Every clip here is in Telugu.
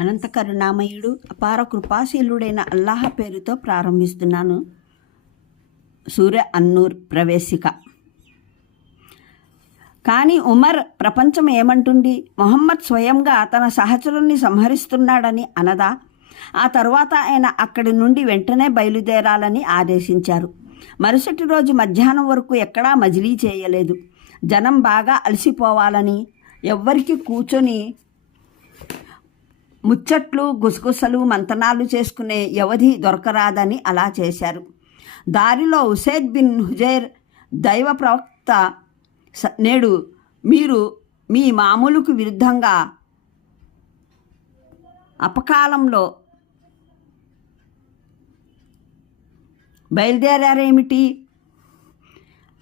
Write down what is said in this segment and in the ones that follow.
అనంత కరుణామయుడు అపార కృపాశీలుడైన అల్లాహ పేరుతో ప్రారంభిస్తున్నాను. సూర్య అన్నూర్ ప్రవేశిక. కానీ ఉమర్ ప్రపంచం ఏమంటుంది? మొహమ్మద్ స్వయంగా తన సహచరుణ్ణి సంహరిస్తున్నాడని అనదా? ఆ తర్వాత ఆయన అక్కడి నుండి వెంటనే బయలుదేరాలని ఆదేశించారు. మరుసటి రోజు మధ్యాహ్నం వరకు ఎక్కడా మజిలీ చేయలేదు. జనం బాగా అలసిపోవాలని ఎవ్వరికి కూర్చొని ముచ్చట్లు గుసగుసలు మంతనాలు చేసుకునే వ్యవధి దొరకరాదని అలా చేశారు. దారిలో ఉసేద్ బిన్ హుజైర్ దైవ ప్రవక్త నేడు మీరు మీ మామూలుకు విరుద్ధంగా అపకాలంలో బయలుదేరారేమిటి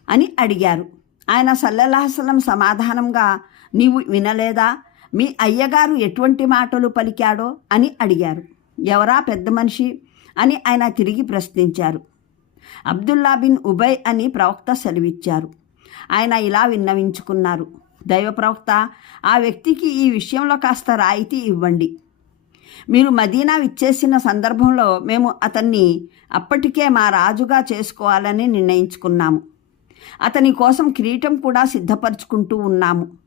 అని అడిగారు. ఆయన సల్లల్లాహసలం సమాధానంగా నీవు వినలేదా? మీ అయ్యగారు ఎటువంటి మాటలు పలికాడో అని అడిగారు. ఎవరా పెద్ద మనిషి? అని ఆయన తిరిగి ప్రశ్నించారు. అబ్దుల్లా బిన్ ఉబై అని ప్రవక్త సెలవిచ్చారు. ఆయన ఇలా విన్నవించుకున్నారు. దైవ ప్రవక్త ఆ వ్యక్తికి ఈ విషయంలో కాస్త రాయితీ ఇవ్వండి. మీరు మదీనా విచ్చేసిన సందర్భంలో మేము అతన్ని అప్పటికే మా రాజుగా చేసుకోవాలని నిర్ణయించుకున్నాము. అతని కోసం కిరీటం కూడా సిద్ధపరచుకుంటూ ఉన్నాము.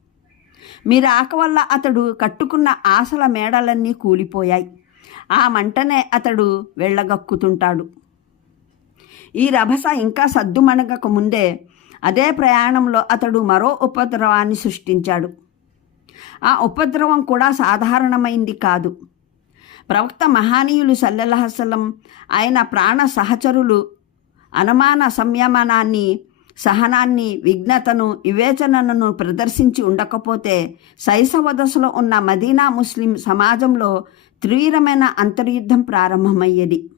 మీ రాక వల్ల అతడు కట్టుకున్న ఆశల మేడలన్నీ కూలిపోయాయి. ఆ మంటనే అతడు వెళ్ళగక్కుతుంటాడు. ఈ రభస ఇంకా సద్దుమణగక ముందే అదే ప్రయాణంలో అతడు మరో ఉపద్రవాన్ని సృష్టించాడు. ఆ ఉపద్రవం కూడా సాధారణమైంది కాదు. ప్రవక్త మహానీయులు సల్లెల్హసలం ఆయన ప్రాణ సహచరులు అనుమాన సంయమనాన్ని సహనాన్ని విఘ్నతను వివేచనను ప్రదర్శించి ఉండకపోతే శైశవ దశలో ఉన్న మదీనా ముస్లిం సమాజంలో తీవ్రమైన అంతర్యుద్ధం ప్రారంభమయ్యేది.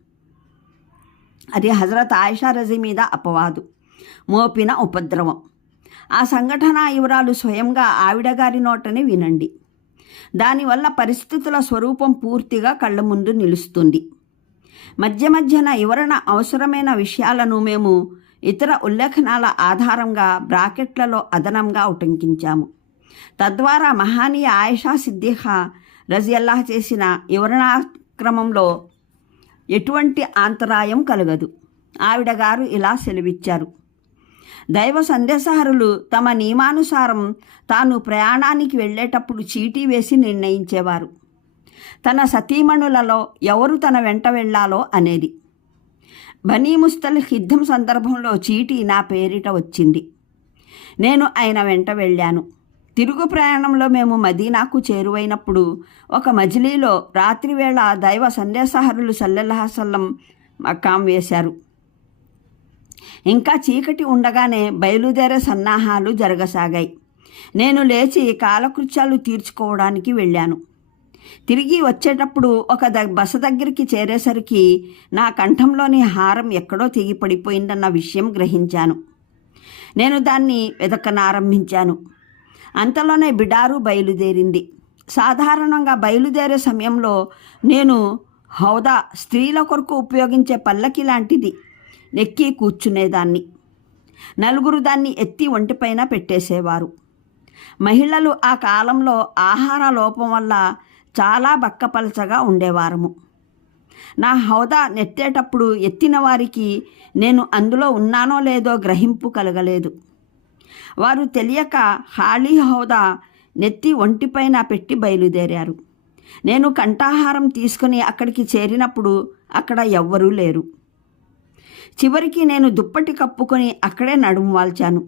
అది హజరత్ ఆయిషా రజీ మీద అపవాదు మోపిన ఉపద్రవం. ఆ సంఘటన వివరాలు స్వయంగా ఆవిడగారి నోటని వినండి. దానివల్ల పరిస్థితుల స్వరూపం పూర్తిగా కళ్ళ ముందు నిలుస్తుంది. మధ్య మధ్యన వివరణ అవసరమైన విషయాలను మేము ఇతర ఉల్లేఖనాల ఆధారంగా బ్రాకెట్లలో అదనంగా ఉటంకించాము. తద్వారా మహానీయ ఆయిషా సిద్దిఖ రజియల్లాహ్ చేసిన వివరణాక్రమంలో ఎటువంటి అంతరాయం కలగదు. ఆవిడ గారు ఇలా సెలవిచ్చారు. దైవ సందేశహరులు తమ నియమానుసారం తాను ప్రయాణానికి వెళ్ళేటప్పుడు చీటీ వేసి నిర్ణయించేవారు. తన సతీమణులలో ఎవరు తన వెంట వెళ్ళాలో అనేది. బనీ ముస్తల్ యుద్ధం సందర్భంలో చీటీ నా పేరిట వచ్చింది. నేను ఆయన వెంట వెళ్ళాను. తిరుగు ప్రయాణంలో మేము మదీనాకు చేరువైనప్పుడు ఒక మజిలీలో రాత్రివేళ దైవ సందేశహరులు సల్లెల్లాహసల్లం మకాం వేశారు. ఇంకా చీకటి ఉండగానే బయలుదేరే సన్నాహాలు జరగసాగాయి. నేను లేచి కాలకృత్యాలు తీర్చుకోవడానికి వెళ్ళాను. తిరిగి వచ్చేటప్పుడు ఒక ద బస దగ్గరికి చేరేసరికి నా కంఠంలోని హారం ఎక్కడో తెగి పడిపోయిందన్న విషయం గ్రహించాను. నేను దాన్ని వెతకనారంభించాను అంతలోనే బిడారు బయలుదేరింది. సాధారణంగా బయలుదేరే సమయంలో నేను హౌదా స్త్రీల కొరకు ఉపయోగించే పల్లకి లాంటిది. నెక్కి కూర్చునేదాన్ని. నలుగురు దాన్ని ఎత్తి ఒంటిపైన పెట్టేసేవారు. మహిళలు ఆ కాలంలో ఆహార లోపం వల్ల చాలా బక్కపలచగా ఉండేవారము. నా హౌదా నెత్తేటప్పుడు ఎత్తిన వారికి నేను అందులో ఉన్నానో లేదో గ్రహింపు కలగలేదు. వారు తెలియక హాళీ హౌదా నెత్తి ఒంటిపైన పెట్టి బయలుదేరారు. నేను కంఠాహారం తీసుకుని అక్కడికి చేరినప్పుడు అక్కడ ఎవ్వరూ లేరు. చివరికి నేను దుప్పటి కప్పుకొని అక్కడే నడుము వాల్చాను.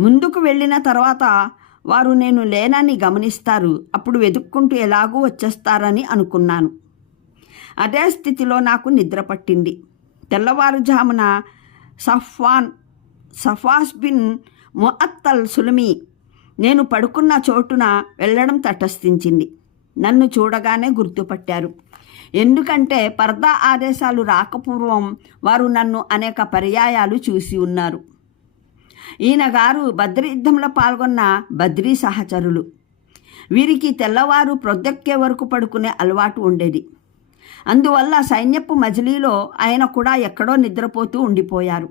ముందుకు వెళ్ళిన తర్వాత వారు నేను లేనని గమనిస్తారు. అప్పుడు వెతుక్కుంటూ ఎలాగూ వచ్చేస్తారని అనుకున్నాను. అదే స్థితిలో నాకు నిద్ర పట్టింది. తెల్లవారుజామున సఫ్వాన్ సఫాస్ బిన్ ముఅత్తల్ సులమి నేను పడుకున్న చోటున వెళ్ళడం తటస్థించింది. నన్ను చూడగానే గుర్తుపట్టారు. ఎందుకంటే పర్దా ఆదేశాలు రాకపూర్వం వారు నన్ను అనేక పర్యాయాలు చూసి ఉన్నారు. ఈయన గారు బద్రీయుద్ధంలో పాల్గొన్న బద్రీ సహచరులు. వీరికి తెల్లవారు ప్రొద్దెక్కే వరకు పడుకునే అలవాటు ఉండేది. అందువల్ల సైన్యపు మజిలీలో ఆయన కూడా ఎక్కడో నిద్రపోతూ ఉండిపోయారు.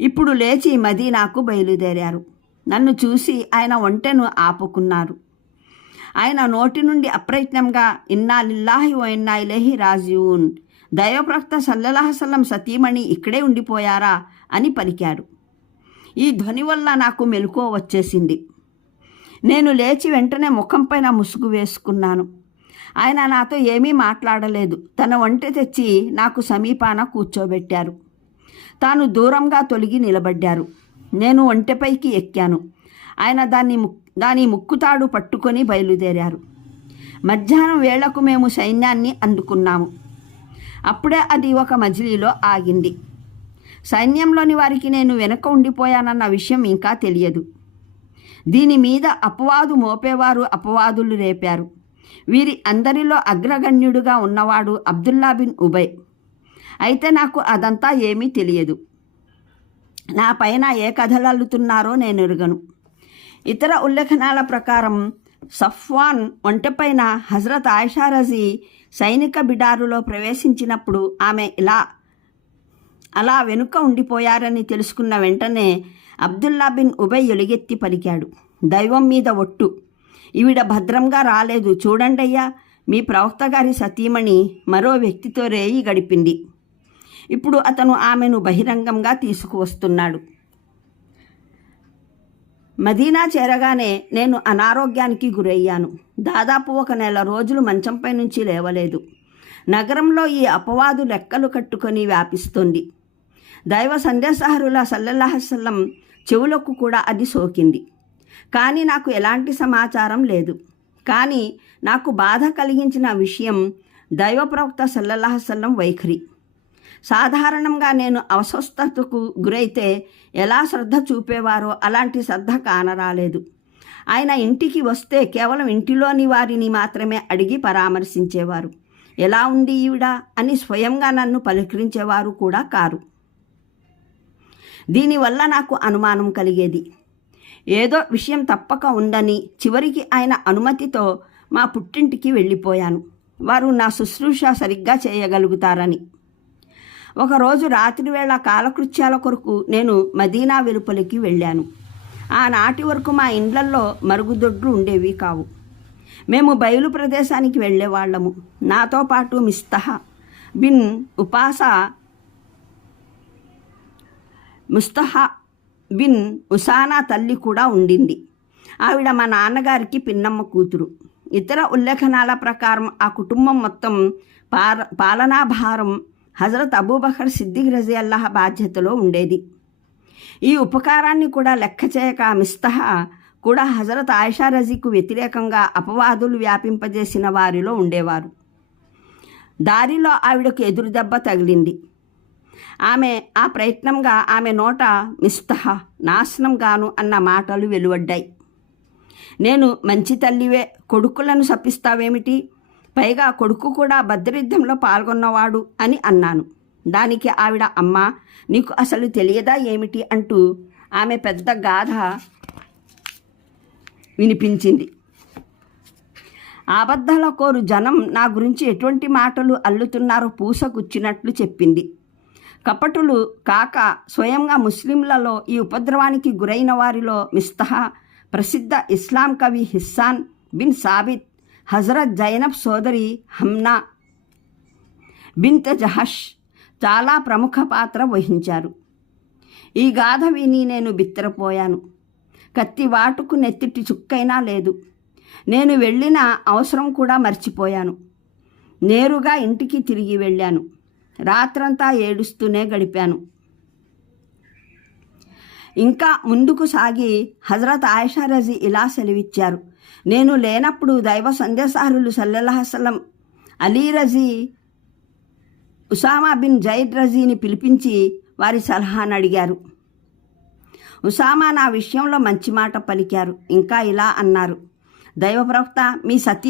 ఇప్పుడు లేచి మదీనాకు బయలుదేరారు. నన్ను చూసి ఆయన ఒంటెను ఆపుకున్నారు. ఆయన నోటి నుండి అప్రయత్నంగా ఇన్నా లిల్లాహి ఓ ఇన్నా ఇలేహి రాజీవున్ దైవప్రక్త సల్లల్లాహసల్లం సతీమణి ఇక్కడే ఉండిపోయారా? అని పలికాడు. ఈ ధ్వని వల్ల నాకు మెలకువ వచ్చేసింది. నేను లేచి వెంటనే ముఖంపైన ముసుగు వేసుకున్నాను. ఆయన నాతో ఏమీ మాట్లాడలేదు. తన వంట తెచ్చి నాకు సమీపాన కూర్చోబెట్టారు. తాను దూరంగా తొలగి నిలబడ్డారు. నేను ఒంటెపైకి ఎక్కాను. ఆయన దాన్ని దాని ముక్కుతాడు పట్టుకొని బయలుదేరారు. మధ్యాహ్నం వేళకు మేము సైన్యాన్ని అందుకున్నాము. అప్పుడే అది ఒక మజిలీలో ఆగింది. సైన్యంలోని వారికి నేను వెనక ఉండిపోయానన్న విషయం ఇంకా తెలియదు. దీని మీద అపవాదు మోపేవారు అపవాదులు రేపారు. వీరి అందరిలో అగ్రగణ్యుడుగా ఉన్నవాడు అబ్దుల్లా బిన్ ఉబై. అయితే నాకు అదంతా ఏమీ తెలియదు. నా పైన ఏ కథలు అల్లుతున్నారో నేను ఎరుగను ఇతర ఉల్లేఖనాల ప్రకారం సఫ్వాన్ ఒంటెపైన హజరత్ ఆయిషారజీ సైనిక బిడారులో ప్రవేశించినప్పుడు ఆమె ఇలా అలా వెనుక ఉండిపోయారని తెలుసుకున్న వెంటనే అబ్దుల్లా బిన్ ఉబై ఎలుగెత్తి పలికాడు. దైవం మీద ఒట్టు. ఈవిడ భద్రంగా రాలేదు. చూడండయ్యా మీ ప్రవక్త గారి సతీమణి మరో వ్యక్తితో రేయి గడిపింది. ఇప్పుడు అతను ఆమెను బహిరంగంగా తీసుకువస్తున్నాడు. మదీనా చేరగానే నేను అనారోగ్యానికి గురయ్యాను. దాదాపు ఒక నెల రోజులు మంచంపై నుంచి లేవలేదు. నగరంలో ఈ అపవాదు లెక్కలు కట్టుకొని వ్యాపిస్తుంది. దైవ సందేశహరుల సల్లల్లాహసల్లం చెవులకు కూడా అది సోకింది. కానీ నాకు ఎలాంటి సమాచారం లేదు. కానీ నాకు బాధ కలిగించిన విషయం దైవ ప్రవక్త సల్లల్లాహసల్లం వైఖరి. సాధారణంగా నేను అస్వస్థతకు గురైతే ఎలా శ్రద్ధ చూపేవారో అలాంటి శ్రద్ధ కానరాలేదు. ఆయన ఇంటికి వస్తే కేవలం ఇంటిలోని వారిని మాత్రమే అడిగి పరామర్శించేవారు. ఎలా ఉంది ఈవిడ అని స్వయంగా నన్ను పలకరించేవారు కూడా కారు. దీనివల్ల నాకు అనుమానం కలిగేది. ఏదో విషయం తప్పక ఉందని చివరికి ఆయన అనుమతితో మా పుట్టింటికి వెళ్ళిపోయాను. వారు నా శుశ్రూష సరిగ్గా చేయగలుగుతారని. ఒకరోజు రాత్రివేళ కాలకృత్యాల కొరకు నేను మదీనా వెలుపలికి వెళ్ళాను. ఆనాటి వరకు మా ఇండ్లల్లో మరుగుదొడ్లు ఉండేవి కావు. మేము బయలు ప్రదేశానికి వెళ్ళేవాళ్ళము. నాతో పాటు మిస్తహ బిన్ ఉపాస ముస్తహా బిన్ ఉసానా తల్లి కూడా ఉండింది. ఆవిడ మా నాన్నగారికి పిన్నమ్మ కూతురు. ఇతర ఉల్లేఖనాల ప్రకారం ఆ కుటుంబం మొత్తం పార పాలనాభారం హజరత్ అబూబకర్ సిద్దిక్ రజీ అల్లాహ్ బాధ్యతలో ఉండేది. ఈ ఉపకారాన్ని కూడా లెక్క చేయక మిస్తహా కూడా హజరత్ ఆయిషా రజీకు వ్యతిరేకంగా అపవాదులు వ్యాపింపజేసిన వారిలో ఉండేవారు. దారిలో ఆవిడకు ఎదురుదెబ్బ తగిలింది. ఆమె ఆ ప్రయత్నంగా ఆమె నోట మిస్తహ నాశనం గాను అన్న మాటలు వెలువడ్డాయి. నేను మంచి తల్లివే కొడుకులను శపిస్తావేమిటి? పైగా కొడుకు కూడా భద్రయుద్ధంలో పాల్గొన్నవాడు అని అన్నాను. దానికి ఆవిడ అమ్మ నీకు అసలు తెలియదా ఏమిటి అంటూ ఆమె పెద్ద గాథ వినిపించింది. అబద్ధాల కోరు జనం నా గురించి ఎటువంటి మాటలు అల్లుతున్నారో పూసగుచ్చినట్లు చెప్పింది. కపటులు కాక స్వయంగా ముస్లింలలో ఈ ఉపద్రవానికి గురైన వారిలో మిస్తహా ప్రసిద్ధ ఇస్లాం కవి హిస్సాన్ బిన్ సాబిత్ హజరత్ జైనబ్ సోదరి హమ్నా బింత జహష్ చాలా ప్రముఖ పాత్ర వహించారు. ఈ గాథ విని నేను బిత్తరపోయాను. కత్తి వాటుకు నెత్తిటి చుక్కైనా లేదు. నేను వెళ్ళిన అవసరం కూడా మర్చిపోయాను. నేరుగా ఇంటికి తిరిగి వెళ్ళాను. రాత్రంతా ఏడుస్తూనే గడిపాను. ఇంకా ముందుకు సాగి హజరత్ ఆయిషా రజీ ఇలా సెలవిచ్చారు. నేను లేనప్పుడు దైవ సందేశారులు సల్లహసలం అలీ రజీ ఉసామా బిన్ జైద్ రజీని పిలిపించి వారి సలహాను అడిగారు. ఉసామా నా విషయంలో మంచి మాట పలికారు. ఇంకా ఇలా అన్నారు. దైవ ప్రవక్త మీ సతీ